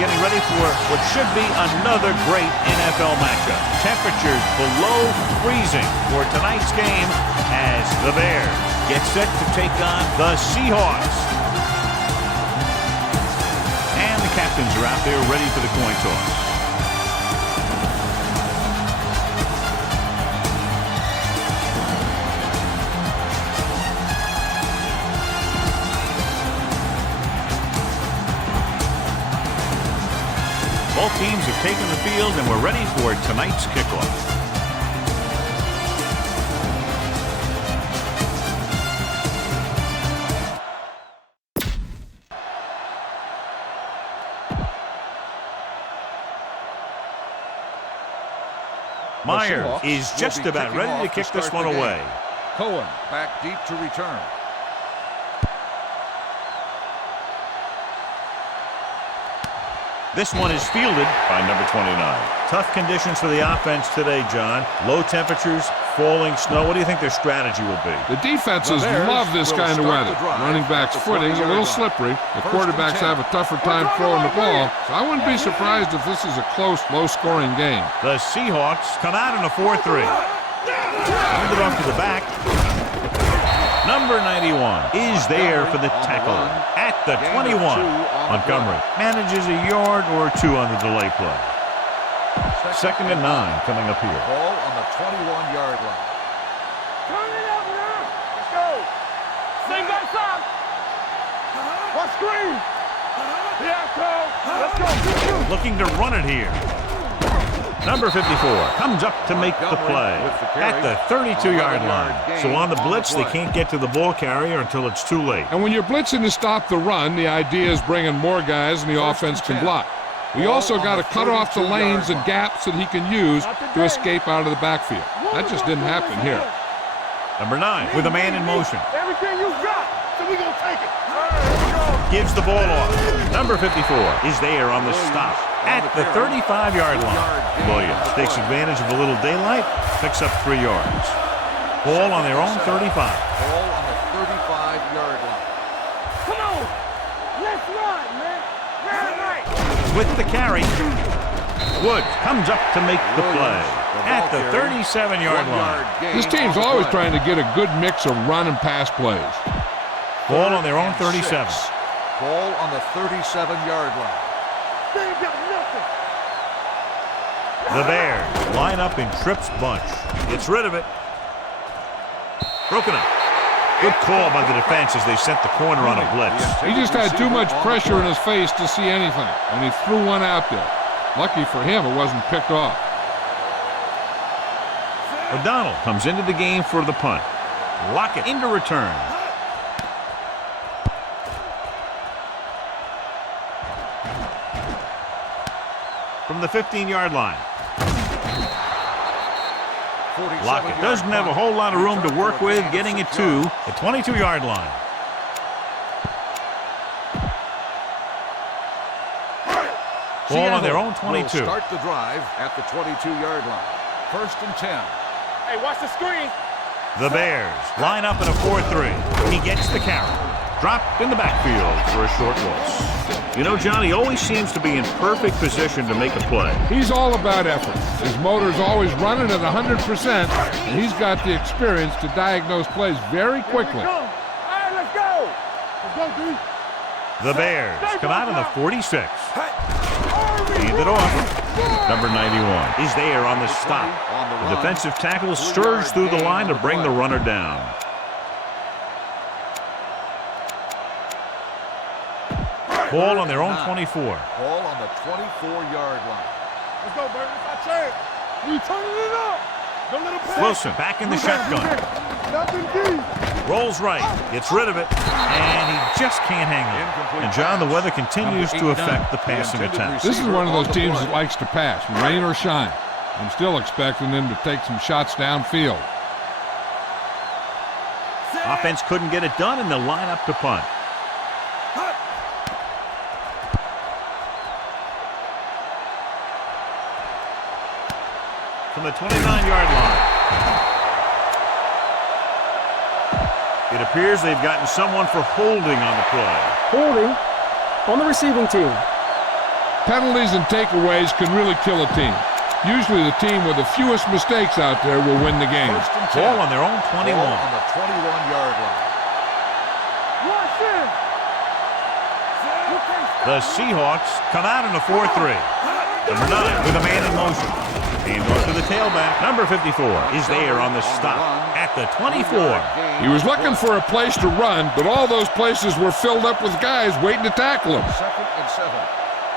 getting ready for what should be another great NFL matchup. Temperatures below freezing for tonight's game as the Bears get set to take on the Seahawks. And the captains are out there ready for the coin toss. Both teams have taken the field, and we're ready for tonight's kickoff. Meyer is just about ready to kick this one away. Cohen back deep to return. This one is fielded by number 29. Tough conditions for the offense today, John. Low temperatures, falling snow. What do you think their strategy will be? The defenses love this kind of weather. Running back's footing a little slippery. The quarterbacks have a tougher time throwing the ball. So I wouldn't be surprised if this is a close, low-scoring game. The Seahawks come out in a 4-3. Hand it off to the back. Number 91 is there for the tackle at the 21. Montgomery manages a yard or two on the delay play. 2nd and 9 coming up here. Ball on the 21-yard line. Turn it up now. Let's go. Sing that song. What screen? Yeah, let's go. Looking to run it here. Number 54 comes up to make the play at the 32-yard line. So on the blitz, they can't get to the ball carrier until it's too late. And when you're blitzing to stop the run, the idea is bringing more guys and the offense can block. We also got to cut off the lanes and gaps that he can use to escape out of the backfield. That just didn't happen here. Number 9 with a man in motion. Everything you got, so we gonna take it. Gives the ball off. Number 54 is there on the stop at the 35-yard line. Williams takes advantage of a little daylight, picks up 3 yards. Ball on their own 35. Ball on the 35-yard line. Come on, let's run, man. Right. With the carry, Woods comes up to make the play at the 37-yard line. This team's always trying to get a good mix of run and pass plays. Ball on their own 37. Ball on the 37-yard line. They ain't got nothing. The Bears line up in Tripp's bunch. Gets rid of it. Broken up. Good call by the defense as they sent the corner on a blitz. He just had too much pressure in his face to see anything, and he threw one out there. Lucky for him, it wasn't picked off. O'Donnell comes into the game for the punt. Lockett into return. From the 15-yard line. Lockett doesn't have a whole lot of room to work with, getting it to the 22-yard line. Ball on their own 22. Start the drive at the 22-yard line. 1st and 10. Hey, watch the screen. The Bears line up in a 4-3. He gets the carry. Dropped in the backfield for a short loss. You know, John, he always seems to be in perfect position to make a play. He's all about effort. His motor's always running at 100%, and he's got the experience to diagnose plays very quickly. All right, let's go. Let's go, D. The Bears come out in the 46. Hand it off. Number 91 is there on the stop. The defensive tackle surged through the line to bring the runner down. Ball on their own 24. Ball on the 24-yard line. Let's go, Burton. It's our chance. We turning it up. Don't let him pass. Wilson back in the shotgun. Nothing deep. Rolls right. Gets rid of it. And he just can't hang it. And, John, the weather continues to affect the passing attack. This is one of those teams that likes to pass, rain or shine. I'm still expecting them to take some shots downfield. Offense couldn't get it done, and they'll line up to punt. From the 29-yard line. It appears they've gotten someone for holding on the play. Holding on the receiving team. Penalties and takeaways can really kill a team. Usually the team with the fewest mistakes out there will win the game. Ball on their own 21. Ball on the 21-yard line. The Seahawks come out in a 4-3. Number 9 with a man in motion. And goes to the tailback. Number 54 is there on the stop at the 24. He was looking for a place to run, but all those places were filled up with guys waiting to tackle him. 2nd and 7.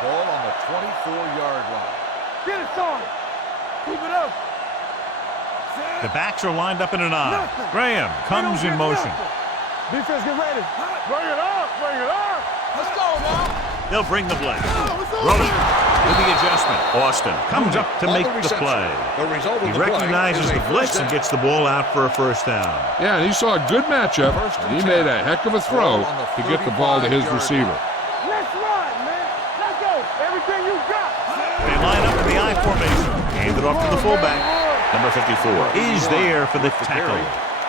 Ball on the 24-yard line. Get it, son. Keep it up. The backs are lined up in an I. Graham comes in motion. Defense, get ready. Bring it up. Bring it up. Let's go now. They'll bring the blitz. Rosen with the adjustment. Austin comes up to make the play. He recognizes the blitz and gets the ball out for a first down. Yeah, and he saw a good matchup, and he made a heck of a throw to get the ball to his receiver. Let's run, man. Let's go. Everything you got. They line up in the I formation. Hand it off to the fullback. Number 54 is there for the tackle.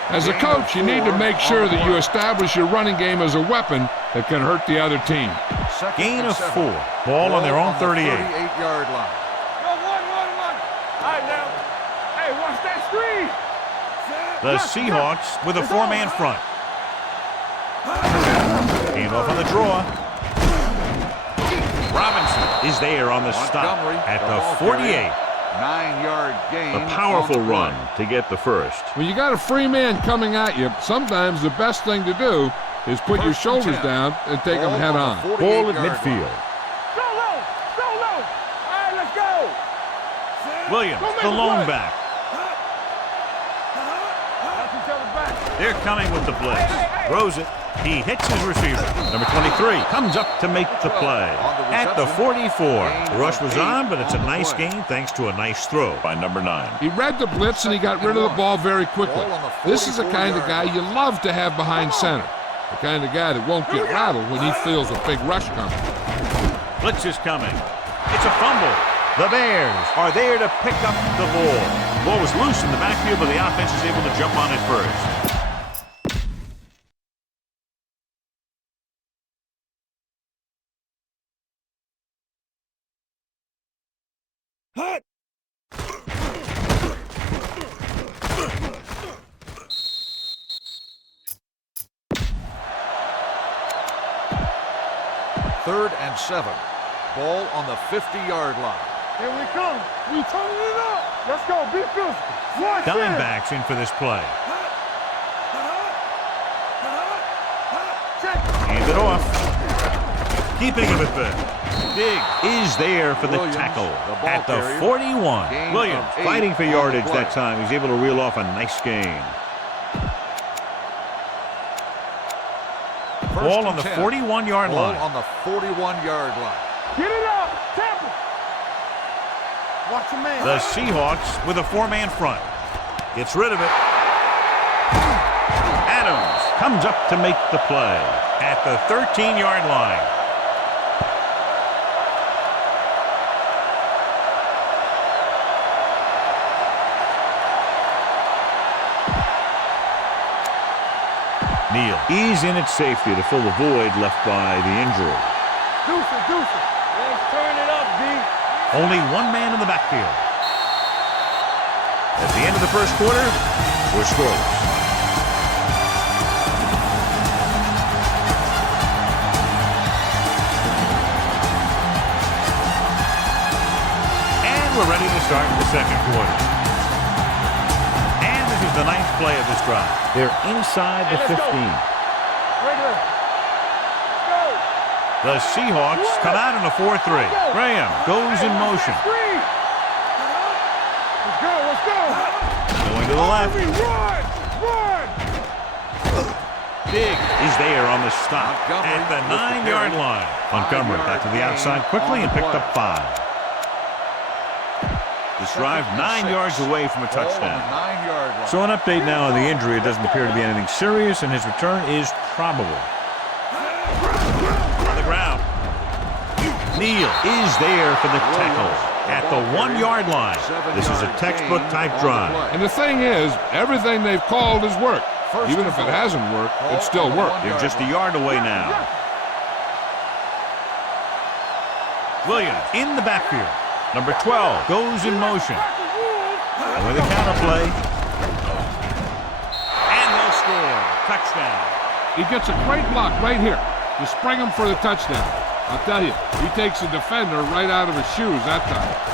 As a coach, you need to make sure that you establish your running game as a weapon that can hurt the other team. Gain of 4. Ball on their own 38. 38-yard line. Go, one. All right, now. Hey, watch that screen. The Seahawks with a 4-man front. Hand off on the draw. Robinson is there on the stop at the 48. 9-yard gain. A powerful run to get the first. When you got a free man coming at you, sometimes the best thing to do is put your shoulders down and take them head on. Ball at midfield. Go low. All right, let's go. Williams, the lone back. Watch each other back. They're coming with the blitz. Throws it. He hits his receiver. Number 23 comes up to make the play at the 44. The rush was on, but it's a nice gain thanks to a nice throw by number 9. He read the blitz and he got rid of the ball very quickly. This is the kind of guy you love to have behind center. The kind of guy that won't get rattled when he feels a big rush coming. Blitz is coming. It's a fumble. The Bears are there to pick up the ball. The ball was loose in the backfield, but the offense is able to jump on it first. Third and 7. Ball on the 50-yard line. Here we come. We turning it up. Let's go. Be physical. Diamondbacks in for this play. Hand it off. Keeping it with it. Big is there for the tackle at the 41. Williams fighting for yardage that time. He's able to reel off a nice gain. Ball on the 41-yard line. Ball on the 41-yard line. Get it up. Tampa. Watch your man. The Seahawks with a 4-man front. Gets rid of it. Adams comes up to make the play at the 13-yard line. Neal is in at safety to fill the void left by the injury. Deuce it. Let's turn it up, D. Only one man in the backfield. At the end of the first quarter, we're scoreless. And we're ready to start in the second quarter. And this is the 9th play of this drive. They're inside the 15. The Seahawks come out in a 4-3. Graham goes in motion. Let's go. Going to the left. Run. Big is there on the stop at the 9-yard line. Montgomery got to the outside quickly and picked up 5. This drive 9 yards away from a touchdown. So an update now on the injury. It doesn't appear to be anything serious, and his return is probable. On the ground. Neal is there for the tackle at the 1-yard line. This is a textbook type drive. And the thing is, everything they've called has worked. Even if it hasn't worked, it still worked. They're just a yard away now. Williams in the backfield. Number 12 goes in motion. And with a counter play. And they'll score. Touchdown. He gets a great block right here to spring him for the touchdown. I'll tell you, he takes the defender right out of his shoes that time.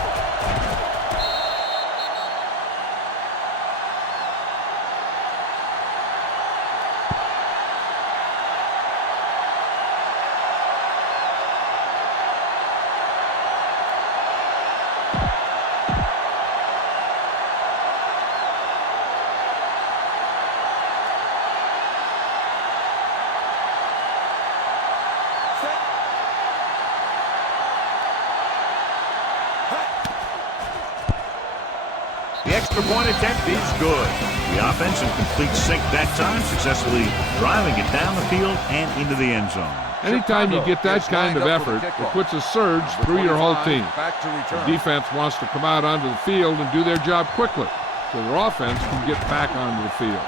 The extra point attempt is good. The offense in complete sync that time, successfully driving it down the field and into the end zone. Anytime you get that kind of effort, it puts a surge through your whole team. The defense wants to come out onto the field and do their job quickly, so their offense can get back onto the field.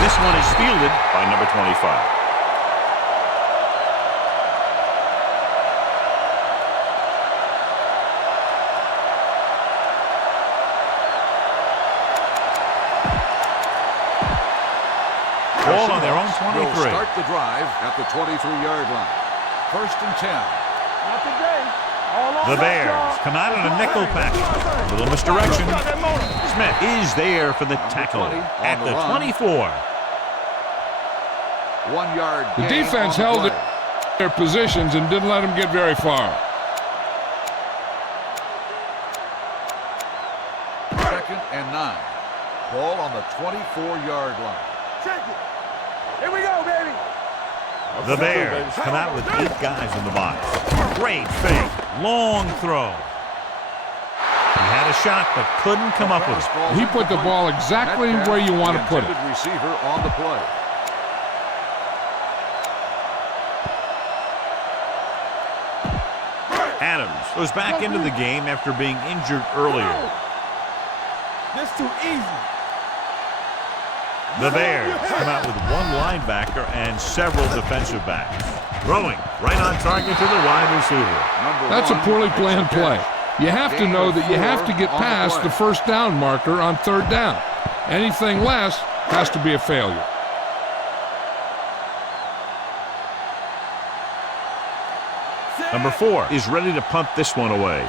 This one is fielded by number 25. Ball on their own 23. Will start the drive at the 23-yard line. 1st and 10. Not today. All on The that Bears job. come out in a nickel package. A little misdirection. Smith is there for the tackle at the 24. 1 yard. The defense held it their positions and didn't let them get very far. 2nd and 9. Ball on the 24-yard line. Check it. Here we go, baby. The Bears come out with 8 guys in the box. Great fake. Long throw. He had a shot but couldn't come up with it. He put the ball exactly where you want to put it. Receiver on the play. Adams goes back into the game after being injured earlier. This too easy. The Bears come out with 1 linebacker and several defensive backs. Throwing right on target to the wide receiver. That's a poorly planned play. You have to know that you have to get past the first down marker on 3rd down. Anything less has to be a failure. Number 4 is ready to punt this one away.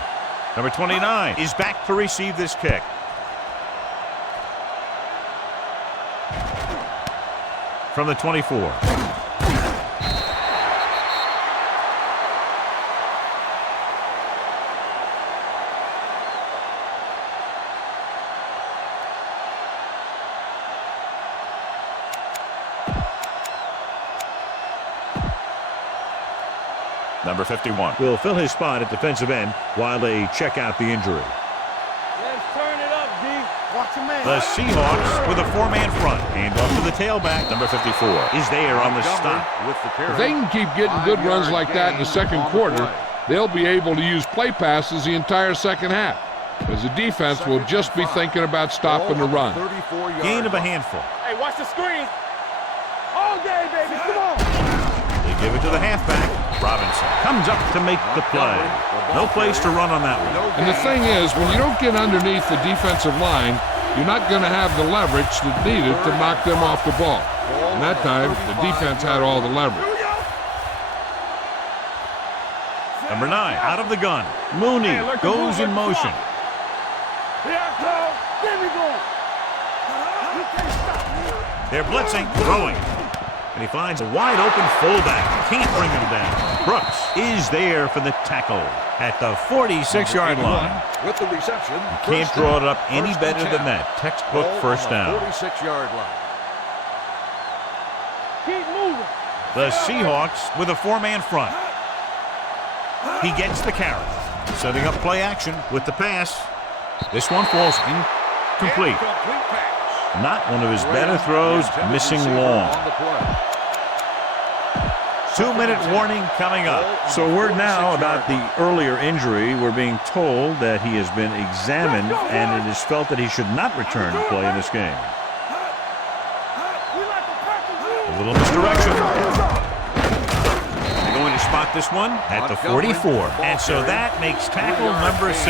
Number 29 is back to receive this kick. From the 24. Number 51 will fill his spot at defensive end while they check out the injury. Let's turn it up, D. Watch your man. The Seahawks with a 4-man front. Hand off to the tailback. Number 54 is there on the stop. If they can keep getting good runs like that in the second quarter, they'll be able to use play passes the entire second half, because the defense will just be thinking about stopping the run. Gain of a handful. Hey, watch the screen. All day, baby. Come on. They give it to the halfback. Robinson comes up to make the play. No place to run on that one. And the thing is, when you don't get underneath the defensive line, you're not going to have the leverage that's needed to knock them off the ball. And that time, the defense had all the leverage. Number 9 out of the gun. Mooney goes in motion. Here I come. There we go. You can't stop me. They're blitzing, throwing. And he finds a wide open fullback. Can't bring him down. Brooks is there for the tackle at the 46-yard line. With the reception. Can't draw it up any better than that. Textbook first down. 46-yard line. Keep moving. The Seahawks with a 4-man front. He gets the carry. Setting up play action with the pass. This one falls incomplete. Not one of his better throws, missing long. 2-minute warning coming up. So word now about the earlier injury. We're being told that he has been examined and it is felt that he should not return to play in this game. A little misdirection. They're going to spot start this one at the 44. And so that makes tackle number 6.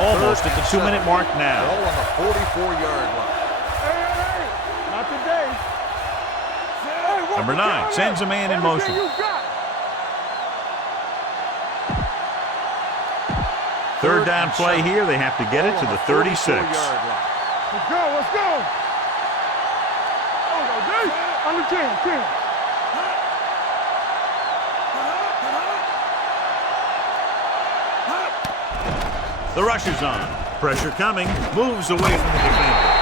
Almost at the 2-minute mark now. Ball on the 44-yard line. Hey, not today. Number 9 sends a man in motion. Third down play here. They have to get it to the 36. Let's go, let's go. Under 10. The rush is on. Pressure coming. Moves away from the defender.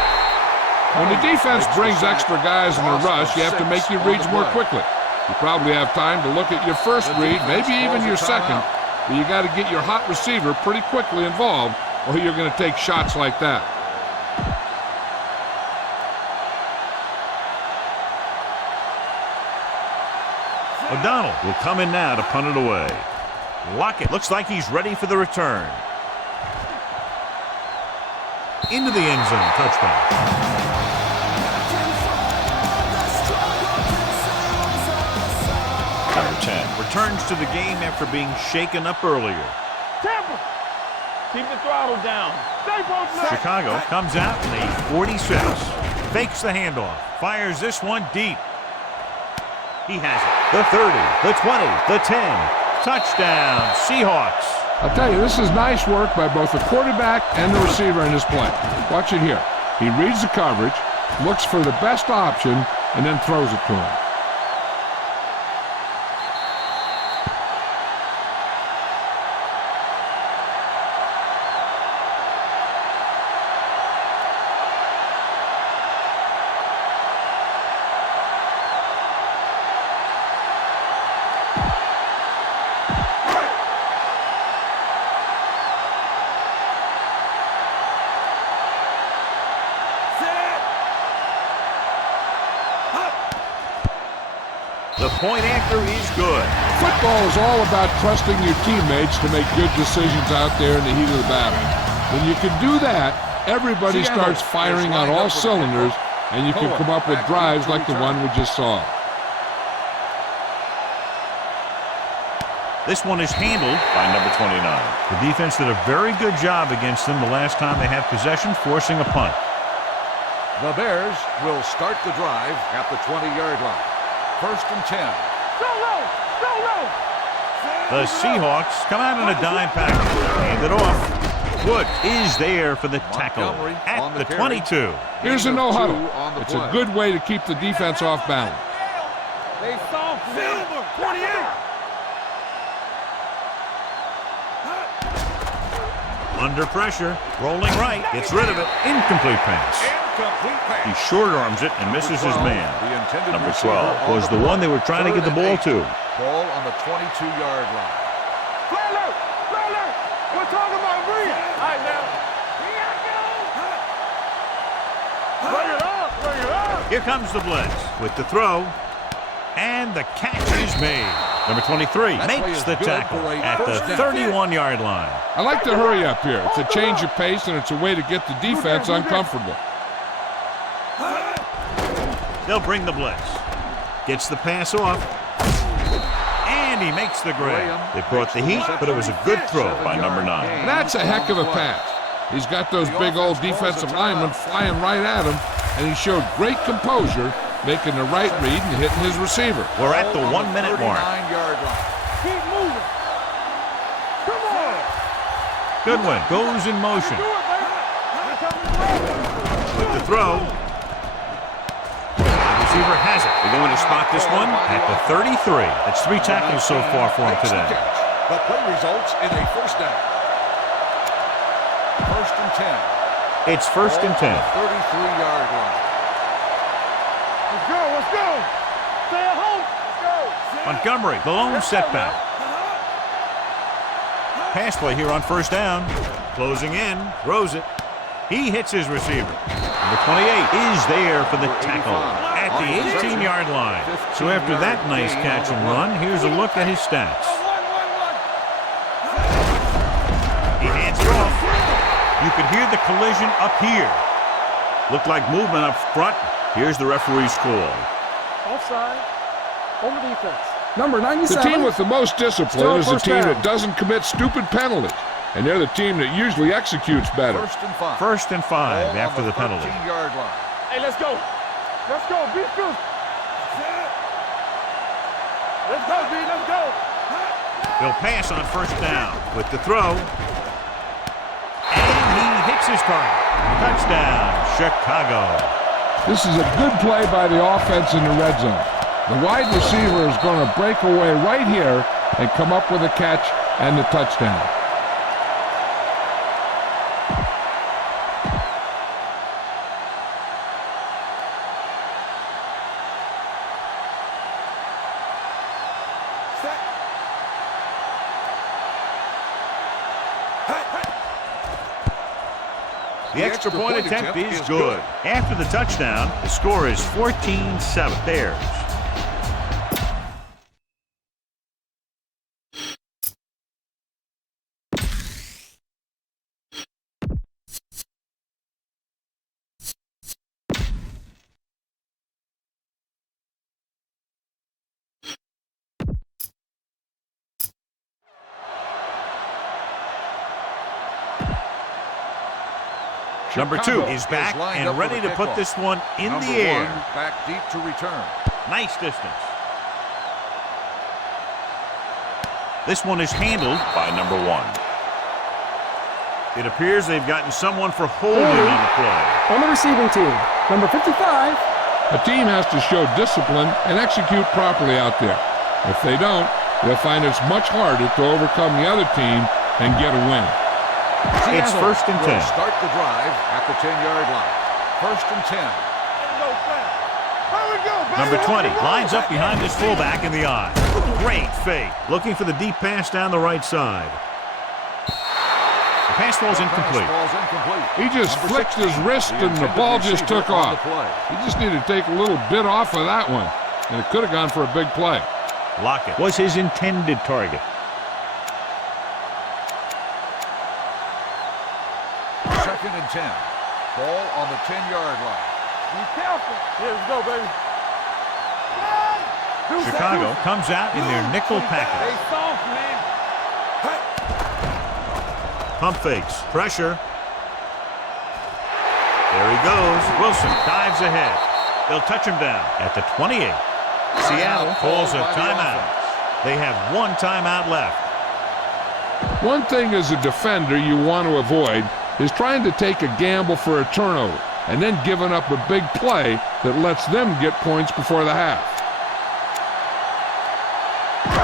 When the defense brings extra guys in a rush, you have to make your reads more quickly. You probably have time to look at your first read, maybe even your second, but you got to get your hot receiver pretty quickly involved, or you're going to take shots like that. O'Donnell will come in now to punt it away. Lockett looks like he's ready for the return. Into the end zone, touchdown. Number 10 returns to the game after being shaken up earlier. Tampa, keep the throttle down. Chicago comes out in a 46. Fakes the handoff. Fires this one deep. He has it. The 30, the 20, the 10. Touchdown, Seahawks. I'll tell you, this is nice work by both the quarterback and the receiver in this play. Watch it here. He reads the coverage, looks for the best option, and then throws it to him. The point after is good. Football is all about trusting your teammates to make good decisions out there in the heat of the battle. When you can do that, everybody starts firing on all cylinders, and you can come up with drives like the one we just saw. This one is handled by number 29. The defense did a very good job against them the last time they had possession, forcing a punt. The Bears will start the drive at the 20-yard line. First and 10. Go low. The Seahawks come out in a dime package. Hand it off. Wood is there for the tackle at the 22. Here's a no-huddle. It's a good way to keep the defense off balance. They soft, Silver, 28. Under pressure, rolling right, gets rid of it. Incomplete pass. He short arms it and misses his man. Number 12 was the one they were trying to get the ball to. Ball on the 22-yard line. Flatter, we're talking about Bree. All right, now. Bring it up. Here comes the blitz with the throw, and the catch is made. Number 23 makes the tackle at the 31-yard line. I like to hurry up here. It's a change of pace, and it's a way to get the defense uncomfortable. They'll bring the blitz. Gets the pass off. And he makes the grab. They brought the heat, but it was a good throw by number 9. That's a heck of a pass. He's got those big old defensive linemen flying right at him, and he showed great composure, making the right read and hitting his receiver. We're at the 1-minute mark. Keep moving. Come on. Goodwin goes in motion. With the throw. The receiver has it. They're going to spot this one at the 33. That's 3 tackles so far for him today. The play results in a first down. First and 10. It's first and 10. 33-yard line. Let's go. Stay at home. Let's go. Montgomery, the lone setback. Pass play here on first down. Closing in, throws it. He hits his receiver. Number 28 is there for the tackle at the 18-yard line. So after that nice catch and run, here's a look at his stats. He hands it off. You could hear the collision up here. Looked like movement up front. Here's the referee's call. Offside. Home defense. Number 97. The team with the most discipline Still is the first team down. that doesn't commit stupid penalties. And they're the team that usually executes better. First and 5. 1st and 5 Ball after on the penalty. 13-yard line. Hey, let's go. Let's go. Beat you. Let's go, B. Let's go. He'll pass on 1st down with the throw. And he hits his target. Touchdown, Chicago. This is a good play by the offense in the red zone. The wide receiver is going to break away right here and come up with a catch and the touchdown. The extra point attempt is good. After the touchdown, the score is 14-7 Bears. Number 2 is back and ready to put this one in the air. Back deep to return. Nice distance. This one is handled by number 1. It appears they've gotten someone for holding on the play. On the receiving team. Number 55. A team has to show discipline and execute properly out there. If they don't, they'll find it's much harder to overcome the other team and get a win. It's 1st and 10. Start the drive at the 10-yard line. 1st and 10. Number 20 lines up behind his fullback in the eye. Great fake. Looking for the deep pass down the right side. The pass ball's incomplete. He just flicked his wrist and the ball just took off. He just needed to take a little bit off of that one, and it could have gone for a big play. Lockett was his intended target. 2nd and 10. Ball on the 10-yard line. Be careful. Here we go, baby. Chicago comes out in their nickel package. Stay soft, man. Pump fakes. Pressure. There he goes. Wilson dives ahead. They'll touch him down at the 28. Seattle calls a timeout. They have 1 timeout left. One thing as a defender you want to avoid is trying to take a gamble for a turnover and then giving up a big play that lets them get points before the half.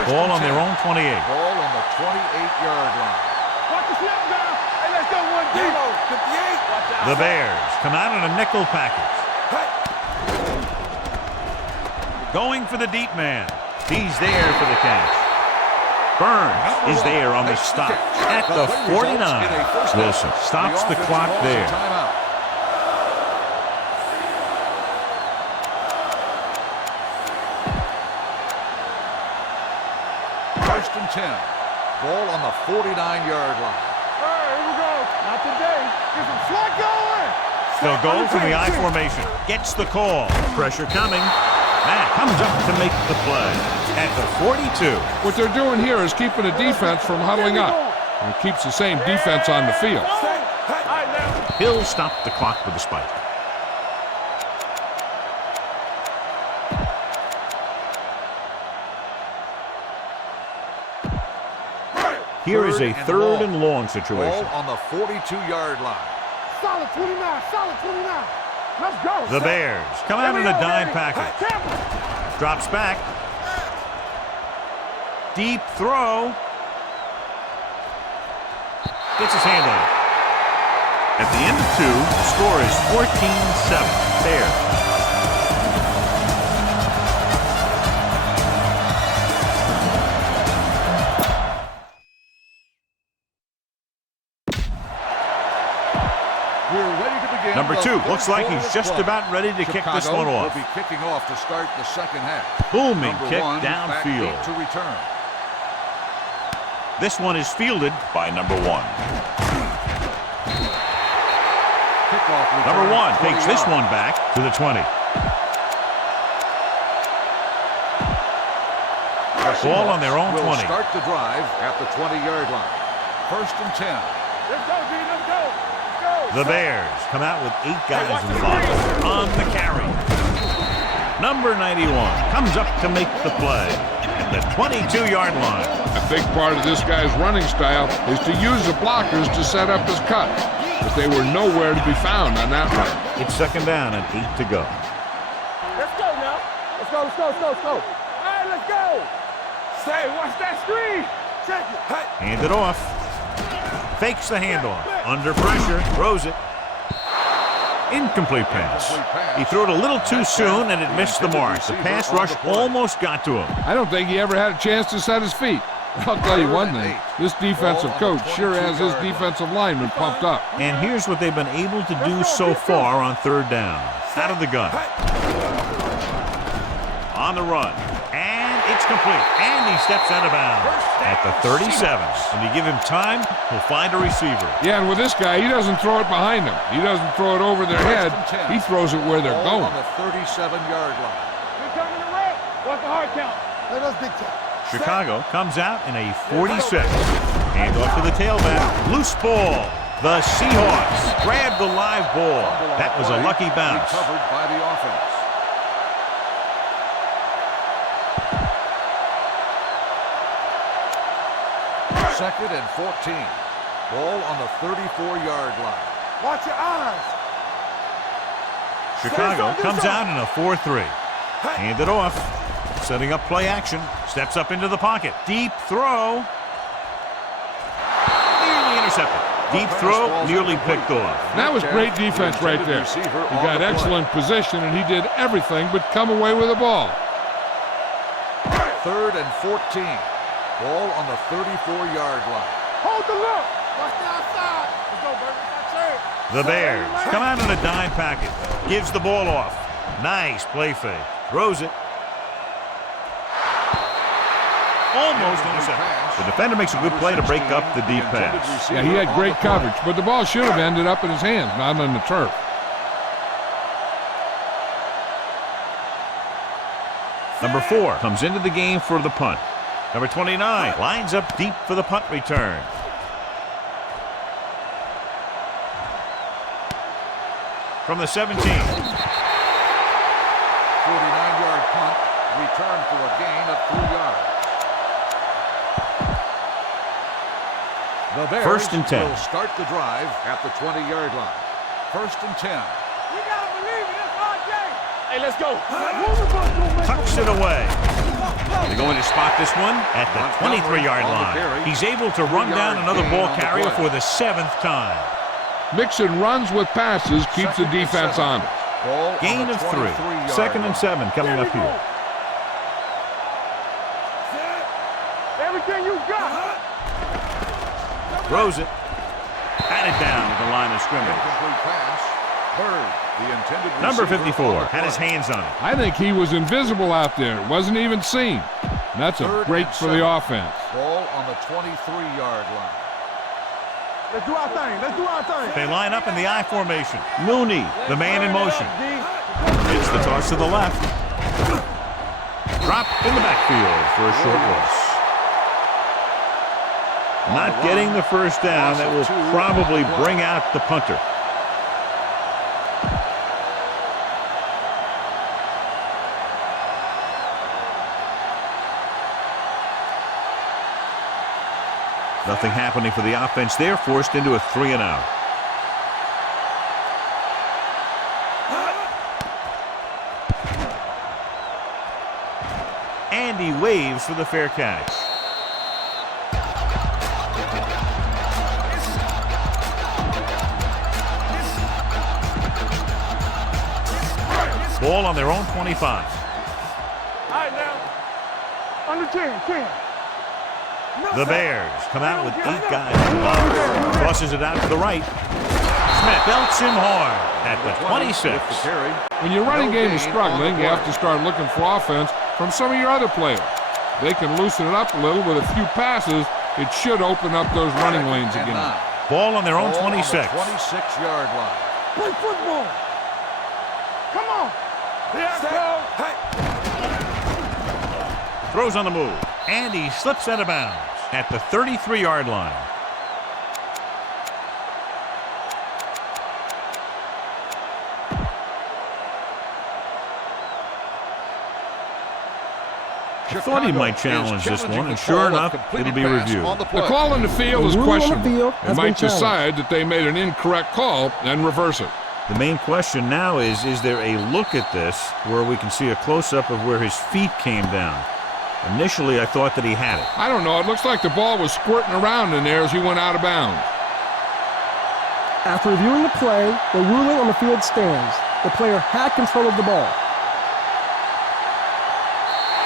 Ball on their own 28. Ball on the 28-yard line. Watch the snap down. Hey, let's go 1 deep. 58. Watch out. The Bears come out in a nickel package. Going for the deep man. He's there for the catch. Burns is there on the stop at the 49. Wilson stops the clock there. First and 10. Ball on the 49-yard line. All right, here we go. Not today. Get some slack going. They'll go from the I formation. Gets the call. Pressure coming. Matt comes up to make the play at the 42. What they're doing here is keeping the defense from huddling up. And it keeps the same defense on the field. He'll stop the clock with a spike. Here is a 3rd and long situation. Ball on the 42-yard line. Solid 29. Solid 29. Let's go. The Bears come out in a dime package. Drops back. Deep throw. Gets his hand on it. At the end of 2, the score is 14-7. Bears. Number 2 looks like he's just about ready to kick this one off. Will be kicking off to start the second half. Booming kick Number 1 downfield. back deep to return. This one is fielded by number 1. Kickoff return, Number 1 takes 20 this yards. one back to the 20. Ball on their own will 20. start the drive at the 20-yard line. 1st and 10. Let's go, D. Let's go. Let's go. The Bears come out with 8 guys in the box on the carry. Number 91 comes up to make the play at the 22-yard line. A big part of this guy's running style is to use the blockers to set up his cut. But they were nowhere to be found on that run. It's 2nd down and 8 to go. Let's go now. Let's go, let's go, let's go, let's go. All right, let's go. Say, watch that screen. Check it. Hey. Hand it off. Fakes the handoff. Under pressure. Throws it. Incomplete pass. He threw it a little too soon and it missed the mark. The pass rush almost got to him. I don't think he ever had a chance to set his feet. I'll tell you one thing, this defensive coach sure has his defensive linemen pumped up. And here's what they've been able to do so far on 3rd down. Out of the gun. On the run. And it's complete. And he steps out of bounds at the 37. When you give him time, he'll find a receiver. Yeah, and with this guy, he doesn't throw it behind them. He doesn't throw it over their head. He throws it where they're Ball going. on the 37-yard line. We're coming to red. What's the hard count? Let us big time. Chicago comes out in a 46. Hand off to the tailback. Loose ball. The Seahawks grab the live ball. That was a lucky bounce. Recovered by the offense. Second and 14. Ball on the 34-yard line. Watch your eyes. Chicago comes out in a 4-3. Hand it off. Setting up play action. Steps up into the pocket. Deep throw. Nearly intercepted. Deep throw, nearly picked off. That was great defense right there. He got excellent position, and he did everything but come away with the ball. 3rd and 14. Ball on the 34-yard line. Hold the look. Watch the outside. Let's go, baby. That's it. The Bears come out in a dime package. Gives the ball off. Nice play fake. Throws it. Almost intercepted. The defender makes a good play to break up the deep pass. Yeah, he had great coverage, but the ball should have ended up in his hands, not on the turf. Number 4 comes into the game for the punt. Number 29 lines up deep for the punt return. From the 17. 49-yard punt. Return for a gain of 3 yards. The Bears 1st and 10. will start the drive at the 20-yard line. 1st and 10. We gotta believe in this RJ. Hey, let's go. Tucks it away. They're going to spot this one at the 23-yard line. He's able to run down another ball carrier for the 7th time. Mixing runs with passes keeps the defense honest. Gain of 3. 2nd and 7 coming up here. Everything you got. Throws it. Batted down at the line of scrimmage. Incomplete pass. Bird, the intended Number receiver 54 on the had his play. hands on it. I think he was invisible out there. Wasn't even seen. And that's a 3rd break and for the 7. offense. Ball on the 23-yard line. Let's do our thing. Let's do our thing. They line up in the I formation. Mooney, the man in motion. It's the toss to the left. Dropped in the backfield for a short loss. Not getting the first down. That will probably bring out the punter. Nothing happening for the offense there, forced into a 3-and-out. And he waves for the fair catch. Ball on their own 25. All right, now. Under 10. The Bears come out with 8 guys. Crosses it out to the right. Smith belts him hard at the 26. When your running game is struggling, you have to start looking for offense from some of your other players. They can loosen it up a little with a few passes. It should open up those running lanes again. Ball on their own 26. 26-yard line. Play football. Come on. Throws on the move. And he slips out of bounds at the 33-yard line. I thought he might challenge this one, and sure enough, it'll be reviewed. The call in the field is The rule on the questionable. field They has might been challenged. decide that they made an incorrect call and reverse it. The main question now is there a look at this where we can see a close-up of where his feet came down? Initially, I thought that he had it. I don't know. It looks like the ball was squirting around in there as he went out of bounds. After reviewing the play, the ruling on the field stands. The player had control of the ball.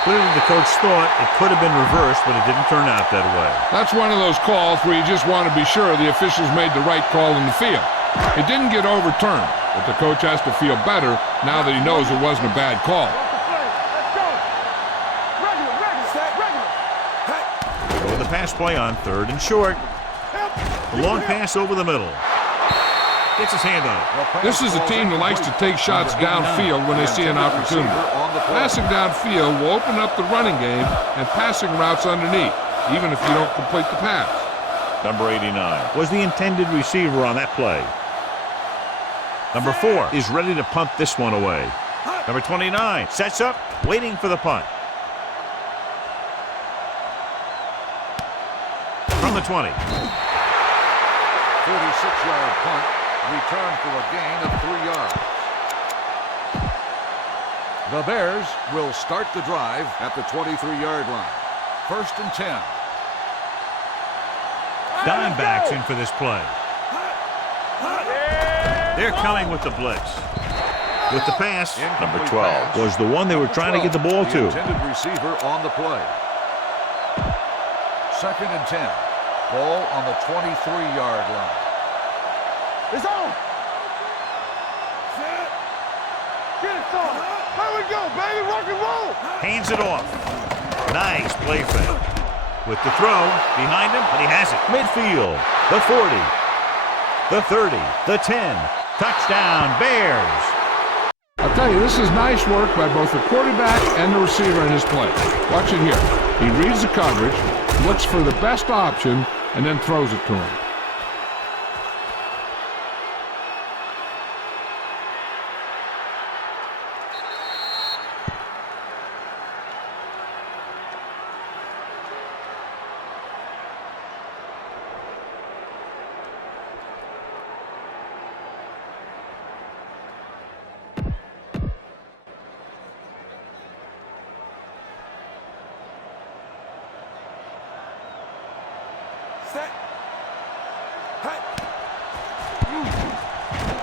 Clearly, the coach thought it could have been reversed, but it didn't turn out that way. That's one of those calls where you just want to be sure the officials made the right call in the field. It didn't get overturned, but the coach has to feel better now that he knows it wasn't a bad call. So with the pass play on 3rd and short. The long pass over the middle. Gets his hand on it. This is a team that likes to take shots downfield when they see an opportunity. Passing downfield will open up the running game and passing routes underneath, even if you don't complete the pass. Number 89 was the intended receiver on that play. Number 4 is ready to punt this one away. Number 29 sets up, waiting for the punt. From the 20. 46-yard punt, return for a gain of 3 yards. The Bears will start the drive at the 23-yard line. 1st and 10. Dime backs in for this play. They're coming with the blitz. With the pass, number 12 was the one they were trying to get the ball to. The intended receiver on the play. 2nd and 10. Ball on the 23-yard line. It's on. Get it on. There we go, baby. Rock and roll. Hands it off. Nice play fake. With the throw behind him, but he has it. Midfield. The 40. The 30. The 10. Touchdown, Bears. I'll tell you, this is nice work by both the quarterback and the receiver in his play. Watch it here. He reads the coverage, looks for the best option, and then throws it to him.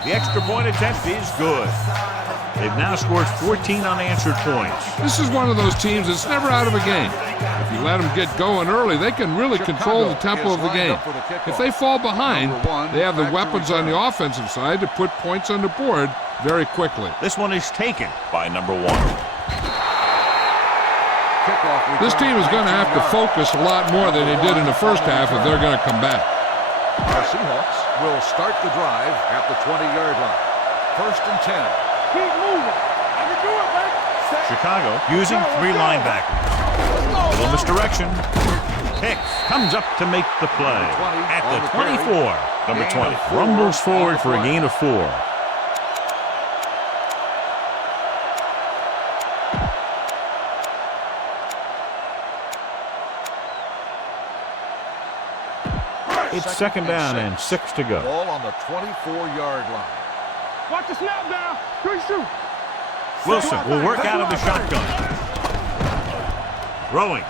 The extra point attempt is good. They've now scored 14 unanswered points. This is one of those teams that's never out of a game. If you let them get going early, they can really control the tempo of the game. If they fall behind, they have the weapons on the offensive side to put points on the board very quickly. This one is taken by number 1. This team is going to have to focus a lot more than they did in the first half if they're going to come back. The Seahawks will start the drive at the 20-yard line. 1st and 10. Keep moving. I can do it, baby. Chicago using 3 linebackers. Little misdirection. Hicks comes up to make the play at the 24. Number 20 rumbles forward for a gain of 4. It's 2nd down and 6 to go. Ball on the 24-yard line. Watch the snap down. Good shoot. Wilson will work out of the shotgun. Throwing.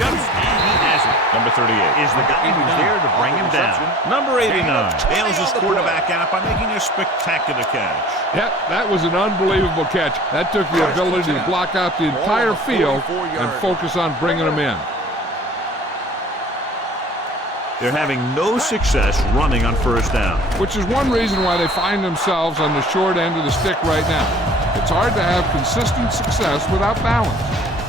Jumps, and he has it. Number 38 is the guy who's there to bring him down. Number 89 bails his quarterback out by making a spectacular catch. Yep, that was an unbelievable catch. That took the ability to block out the entire field and focus on bringing them in. They're having no success running on 1st down. Which is one reason why they find themselves on the short end of the stick right now. It's hard to have consistent success without balance.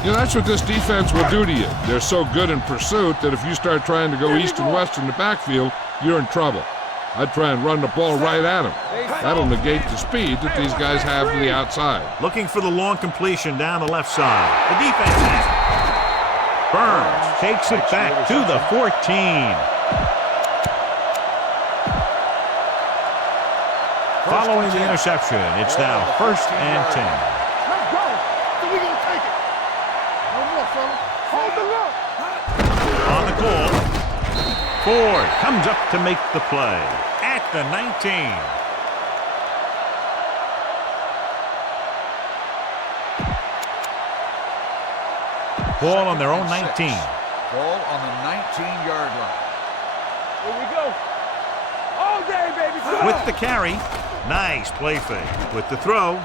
You know, that's what this defense will do to you. They're so good in pursuit that if you start trying to go east and west in the backfield, you're in trouble. I'd try and run the ball right at them. That'll negate the speed that these guys have to the outside. Looking for the long completion down the left side. The defense has it. Burns takes it back to the 14. Following the interception, it's now 1st and 10. Let's go. So we gonna take it. No more, fella. Hold the look. On the call, Ford comes up to make the play at the 19. Ball on their own 19. Ball on the 19-yard line. Here we go. All day, baby. Come With on. the carry, nice play fake. With the throw,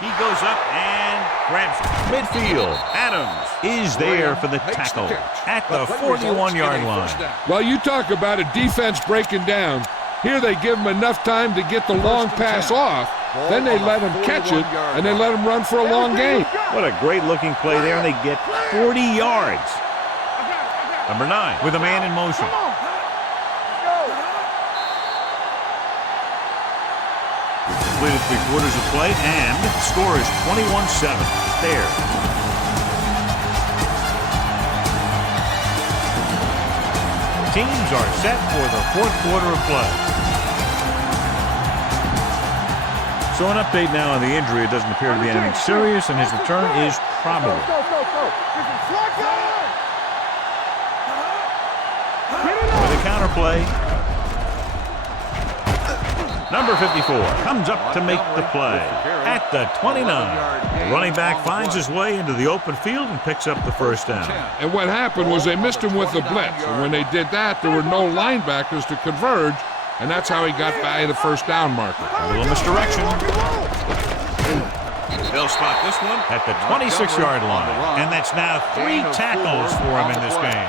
he goes up and grabs it. Midfield, Adams is there for the tackle at the 41-yard line. Well, you talk about a defense breaking down. Here they give him enough time to get the long pass off. Then they let him catch it, and they let him run for a long gain. What a great-looking play there, and they get 40 yards. Number 9 with a man in motion. Come on. Completed 3/4 of play, and score is 21-7. There. Teams are set for the 4th quarter of play. So an update now on the injury. It doesn't appear to be anything serious, and his return is probable. Go. With a counter play, number 54 comes up to make the play at the 29. The running back finds his way into the open field and picks up the 1st down. And what happened was they missed him with the blitz. And when they did that, there were no linebackers to converge, and that's how he got by the 1st down marker. A little misdirection. They'll spot this one at the 26-yard line. And that's now 3 tackles for him in this game.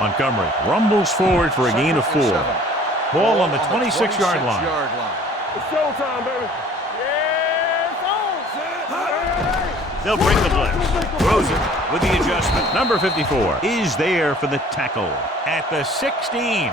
Montgomery rumbles forward for a gain of 4. Ball on the 26-yard line. It's showtime, baby. Yeah, it's on. They'll bring the blitz. Throws it with the adjustment. Number 54 is there for the tackle at the 16.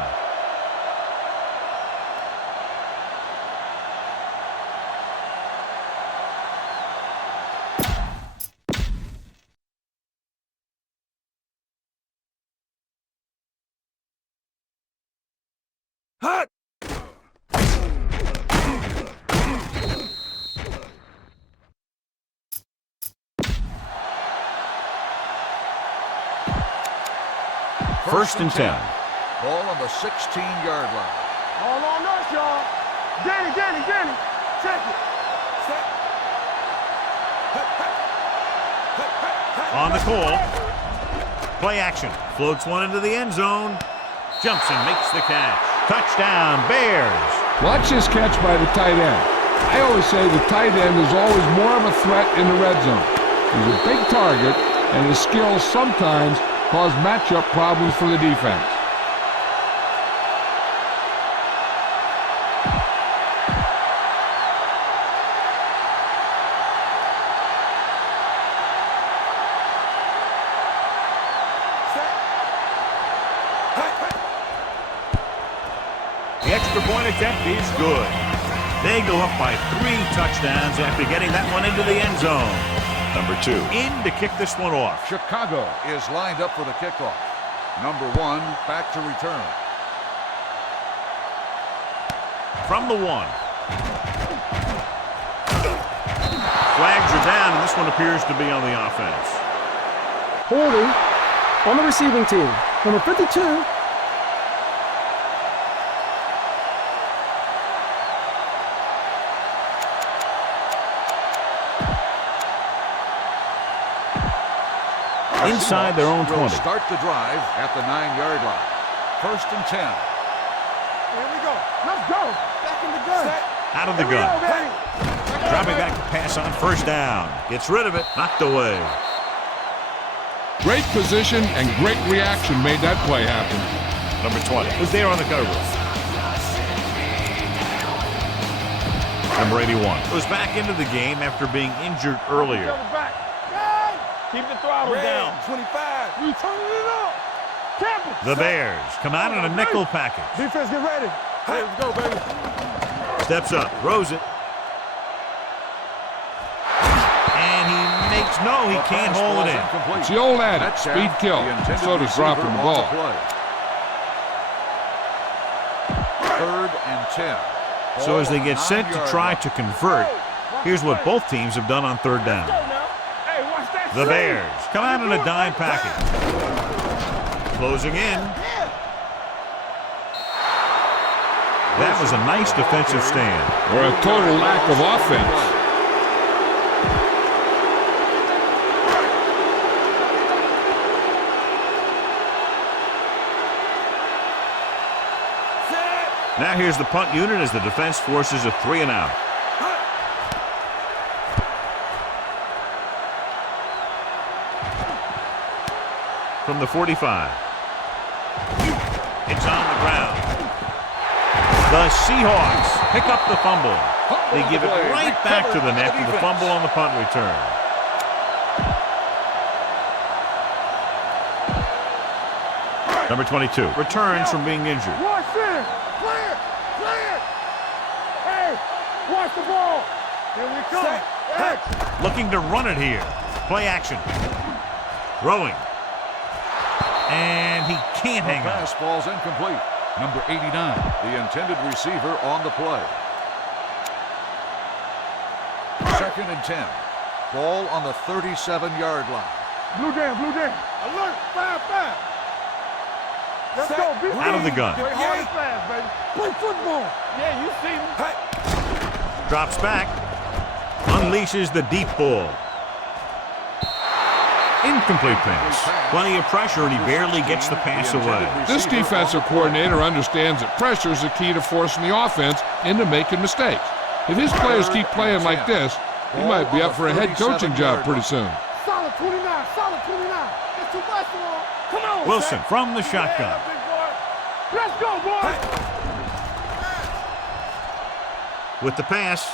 First and 10. Ball on the 16-yard line. All on us, y'all. Danny. Check it. On the call. Play action. Floats one into the end zone. Jumps and makes the catch. Touchdown, Bears. Watch this catch by the tight end. I always say the tight end is always more of a threat in the red zone. He's a big target, and his skills sometimes cause matchup problems for the defense. The extra point attempt is good. They go up by 3 touchdowns after getting that one into the end zone. Number 2 in to kick this one off. Chicago is lined up for the kickoff. Number 1 back to return. From the 1. Flags are down, and this one appears to be on the offense. Holding on the receiving team. Number 52. Inside their own 20. Will start the drive at the 9-yard line. First and 10. Here we go. Let's go. Back in the gun. Out of the Here we gun. go, baby. Dropping back to pass on 1st down. Gets rid of it. Knocked away. Great position and great reaction made that play happen. Number 20 was there on the coverage. Number 81 was back into the game after being injured earlier. Back. Keep the throttle down. 25. We turning it up. Campbell. The Bears come out in a nickel package. Defense, get ready. Hey, let's go, baby. Steps up, throws it. And he makes no, he can't hold it in. It's the old adage, speed kills. So does dropping the ball. 3rd and 10. So as they get set to try to convert, here's what both teams have done on 3rd down. The Bears come out in a dime package. Closing in. That was a nice defensive stand. Or a total lack of offense. Now here's the punt unit as the defense forces a 3 and out. From the 45. It's on the ground. The Seahawks pick up the fumble. They give it right back to the net for the fumble on the punt return. Number 22 returns from being injured. Watch the ball. Here we come. Looking to run it here. Play action. Throwing. And he can't hang on. The pass falls incomplete. Number 89, the intended receiver on the play. 2nd and 10. Ball on the 37-yard line. Blue jam. Alert. 5-5. Let's go. Out of the gun. Play hard and fast, baby. Play football. Yeah, you see me. Drops back. Unleashes the deep ball. Incomplete pass. Plenty of pressure, and he barely gets the pass away. This defensive coordinator understands that pressure is the key to forcing the offense into making mistakes. If his players keep playing like this, he might be up for a head coaching job pretty soon. Solid 29. That's too much for him. Come on, Wilson from the shotgun. Yeah, big boy. Let's go, boy. With the pass.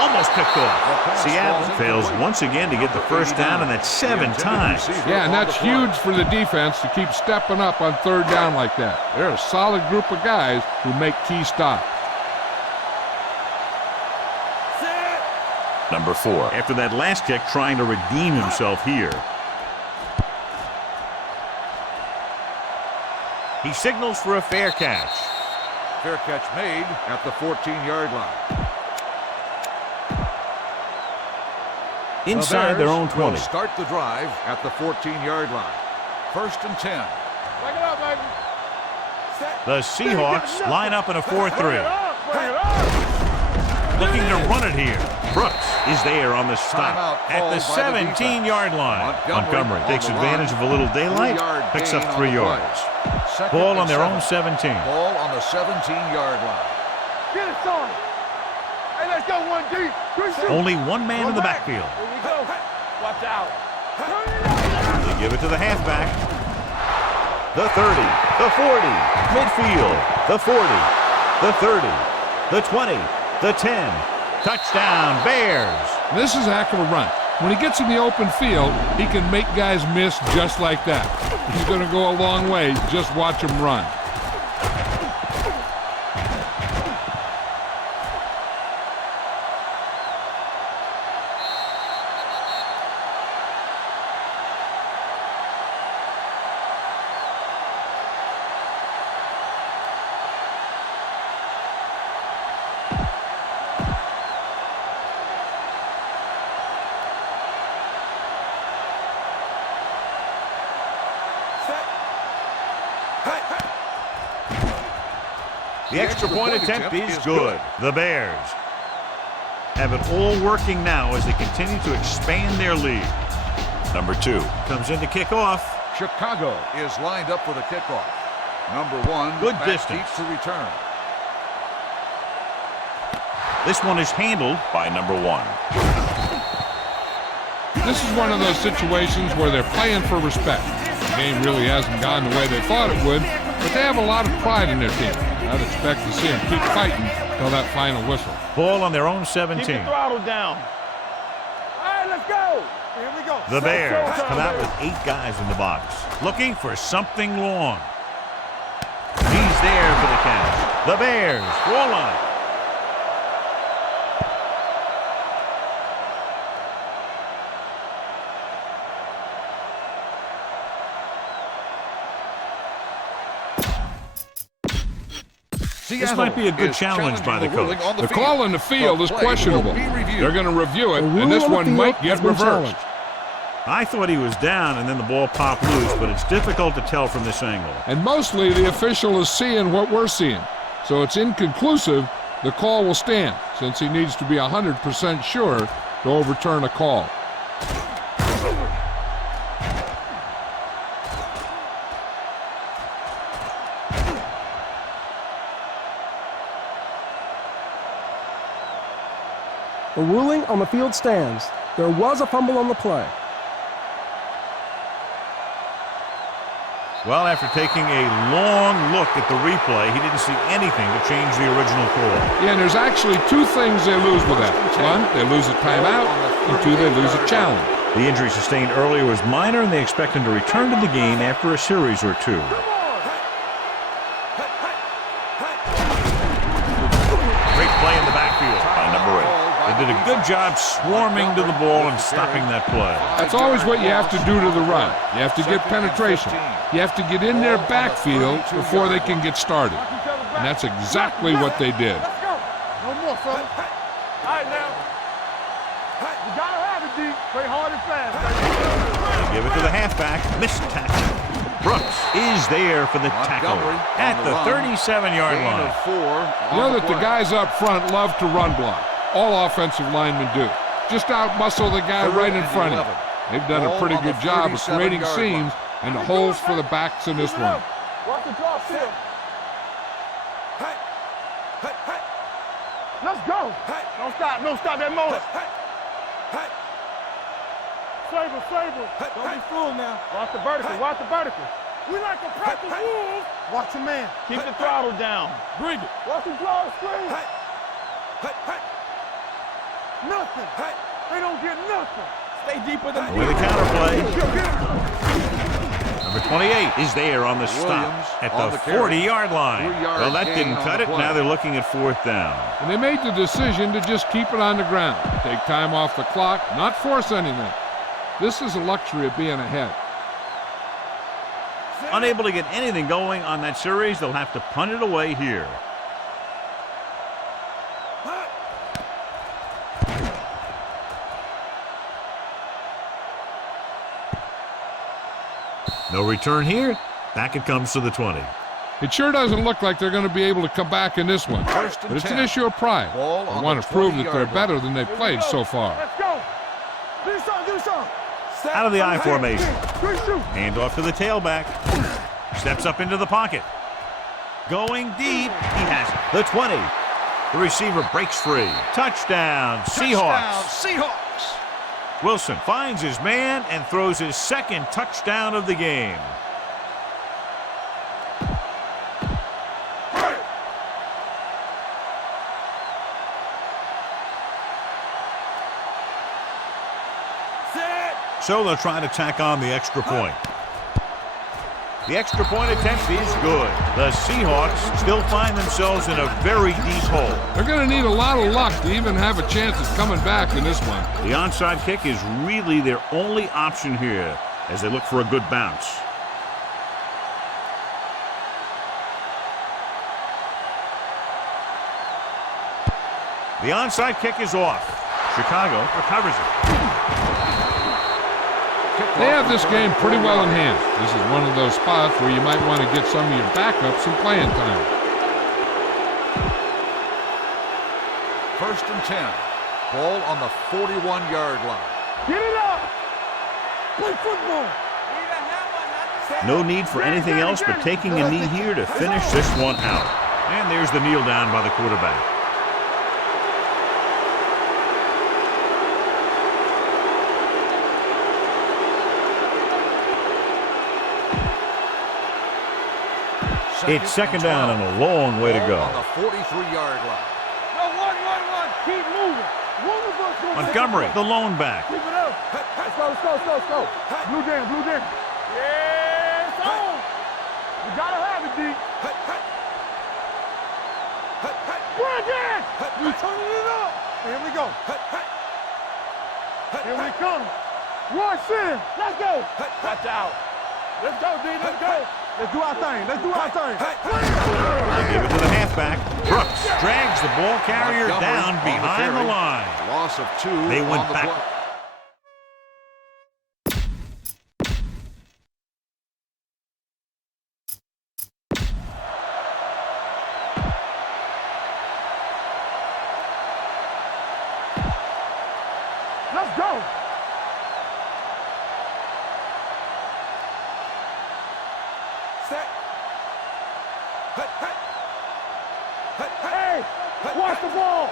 Almost picked off. Seattle fails once again to get the first down, and that's 7 times. Yeah, and that's huge for the defense to keep stepping up on 3rd down like that. They're a solid group of guys who make key stops. Number 4. After that last kick, trying to redeem himself here. He signals for a fair catch. Fair catch made at the 14-yard line. Inside their own 20. Start the drive at the 14-yard line. 1st and 10. Back it up, baby. The Seahawks line up in a 4-3. Looking to run it here. Brooks is there on the stop at the 17-yard line. Montgomery takes advantage of a little daylight, picks up 3 yards. Ball on their own 17. Ball on the 17-yard line. Get it started. Hey, let's go 1 deep. Only one man in the backfield. Here we go. Watch out. They give it to the halfback. The 30, the 40, midfield, the 40, the 30, the 20, the 10. Touchdown, Bears. This is a heck of a run. When he gets in the open field, he can make guys miss just like that. He's going to go a long way. Just watch him run. The extra point attempt is good. The Bears have it all working now as they continue to expand their lead. Number 2 comes in to kick off. Chicago is lined up for the kickoff. Number 1, good back distance deep to return. This one is handled by number 1. This is one of those situations where they're playing for respect. The game really hasn't gone the way they thought it would, but they have a lot of pride in their team. I'd expect to see them keep fighting till that final whistle. Ball on their own 17. Keep the throttle down. All right, let's go. Here we go. The Bears come out with 8 guys in the box, looking for something long. He's there for the catch. The Bears roll on it. This might be a good challenge by the coach. The call in the field is questionable. They're going to review it, and this one might get reversed. I thought he was down, and then the ball popped loose, but it's difficult to tell from this angle. And mostly the official is seeing what we're seeing. So it's inconclusive. The call will stand, since he needs to be 100% sure to overturn a call. The ruling on the field stands. There was a fumble on the play. Well, after taking a long look at the replay, he didn't see anything to change the original call. Yeah, and there's actually two things they lose with that. One, they lose a timeout, and two, they lose a challenge. The injury sustained earlier was minor, and they expect him to return to the game after a series or two. Great play in the backfield by number 8. They did a good job swarming to the ball and stopping that play. That's always what you have to do to the run. You have to get penetration. You have to get in their backfield before they can get started. And that's exactly what they did. Let's go. No more, son. All right, now. You got to have it, D. Play hard and fast. They give it to the halfback. Missed tackle. Brooks is there for the tackle at the 37-yard line. You know that the guys up front love to run block. All offensive linemen do. Just out-muscle the guy right in front of him. They've done a pretty good job of creating seams and holes for the backs in this one. Watch the drop field. Let's go. Don't stop that motor. Flavor. Don't be fooled now. Watch the vertical. We like to practice rules. Watch your man. Keep the throttle down. Bring it. Watch the draw screen. Nothing. They don't get nothing. Stay deeper than With a counterplay. Number 28 is there on the stop at the 40-yard line. Well, that didn't cut it. Now they're looking at 4th down. And they made the decision to just keep it on the ground. Take time off the clock, not force anything. This is a luxury of being ahead. Unable to get anything going on that series, they'll have to punt it away here. No return here. Back it comes to the 20. It sure doesn't look like they're going to be able to come back in this one. But it's an issue of pride. They want to prove that they're better than they've played so far. Let's go. Do something. Out of the I formation. Hand off to the tailback. Steps up into the pocket. Going deep. He has it. The 20. The receiver breaks free. Touchdown, Seahawks. Wilson finds his man and throws his second touchdown of the game. So they'll try to tack on the extra point. The extra point attempt is good. The Seahawks still find themselves in a very deep hole. They're going to need a lot of luck to even have a chance at coming back in this one. The onside kick is really their only option here as they look for a good bounce. The onside kick is off. Chicago recovers it. They have this game pretty well in hand. This is one of those spots where you might want to get some of your backups some playing time. 1st and 10. Ball on the 41-yard line. Get it up. Play football. No need for anything else but taking a knee here to finish this one out. And there's the kneel down by the quarterback. It's 2nd down and a long way to go. On the 43-yard line. No, one. Keep moving. Montgomery, the lone back. Keep it up. Let's go. Blue jam. Yeah, it's on. You gotta have it, D. Bridget! You turning it up. Here we go. Here we come. Rush in. Let's go. Watch out. Let's go, D. Let's go. Let's do our thing. Let's do our thing. They give it to the halfback. Brooks drags the ball carrier down behind the line. Loss of 2 They on went the back. play. Let's go. Set. Hey, watch the ball.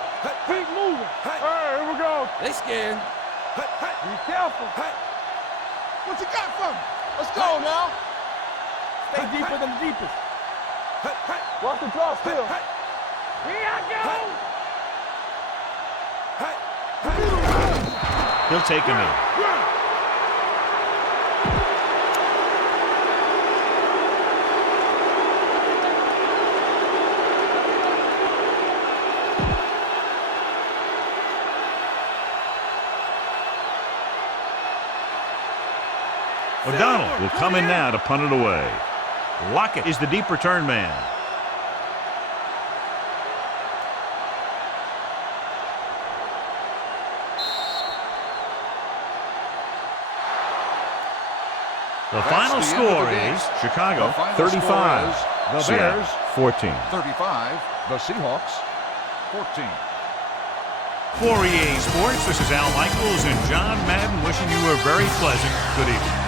Keep moving. Hey, here we go. They scared. Be careful. What you got for me? Let's go now. Stay deeper than the deepest. Watch the draw still. Here I go. He'll take a knee. O'Donnell will come in now to punt it away. Lockett is the deep return man. The final score is Chicago 35, the Seattle Bears 14. 35, the Seahawks 14. For EA Sports, this is Al Michaels and John Madden wishing you a very pleasant good evening.